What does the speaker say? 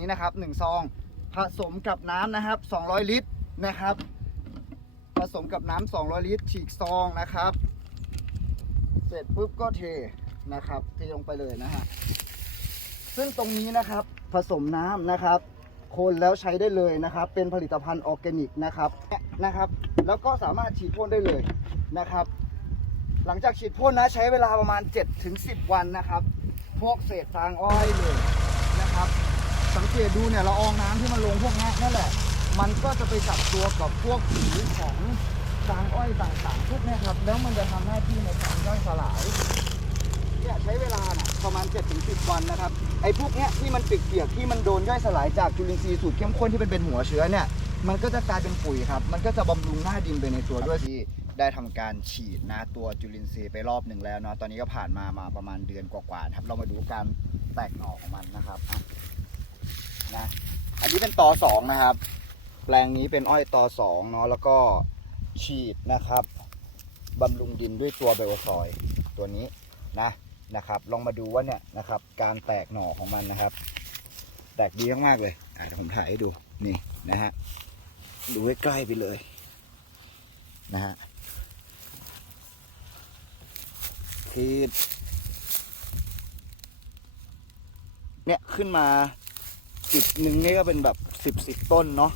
นี้นะครับหนึ่งซอง ผสมกับน้ำนะครับ 200 ลิตรนะครับ ผสมกับน้ำ200 ลิตร ฉีกซองนะครับ เสร็จปุ๊บก็เทนะครับเทลงไปเลยนะฮะซึ่งตรงนี้นะครับผสมน้ำนะครับคนแล้วใช้ได้เลยนะครับ เป็นผลิตภัณฑ์ออร์แกนิกนะครับนะครับ แล้วก็สามารถฉีดพ่นได้เลยนะครับ หลังจากฉีดพ่นนะใช้เวลาประมาณ 7-10 วันนะครับ พวกเศษฟางอ้อยเลยนะครับ สังเกตดูเนี่ยละอองน้ำที่มันลงพวกนี้นั่นแหละ มันก็จะไปจับตัวกับพวกสีของฟางอ้อยต่างๆพวกนี้ครับ แล้วมันจะทำหน้าที่ในการย่อยสลายเนี่ยใช้เวลาน่ะประมาณ 7-10 วันนะครับ ไอ้พวกเนี้ยที่มันเปียกๆที่มันโดนย่อยสลายจากจุลินทรีย์สูตรเข้มข้นที่เป็นเป็นหัวเชื้อเนี่ยมันก็จะกลายเป็นปุ๋ยครับ มันก็จะบำรุงหน้าดินไปในตัวด้วยที่ได้ทำการฉีดนะตัวจุลินทรีย์ไปรอบหนึ่งแล้วเนาะ ตอนนี้ก็ผ่านมามาประมาณเดือนกว่าๆครับ เรามาดูการแตกหน่อของมันนะครับ นะอันนี้เป็นตอสองนะครับ แปลงนี้เป็นอ้อยตอสองเนาะแล้วก็ฉีดนะครับบำรุงดินด้วยตัวไบโอซอยตัวนี้นะนะครับ ลองมาดูว่าเนี่ยนะครับ การแตกหน่อของมันนะครับ แตกดีมากๆเลยอะเดี๋ยวผมถ่ายให้ดูนี่นะฮะดูใกล้ๆไปเลยนะฮะคือเนี่ยขึ้นมา จุดหนึ่งนี่ก็เป็นแบบสิบสิบต้นเนาะ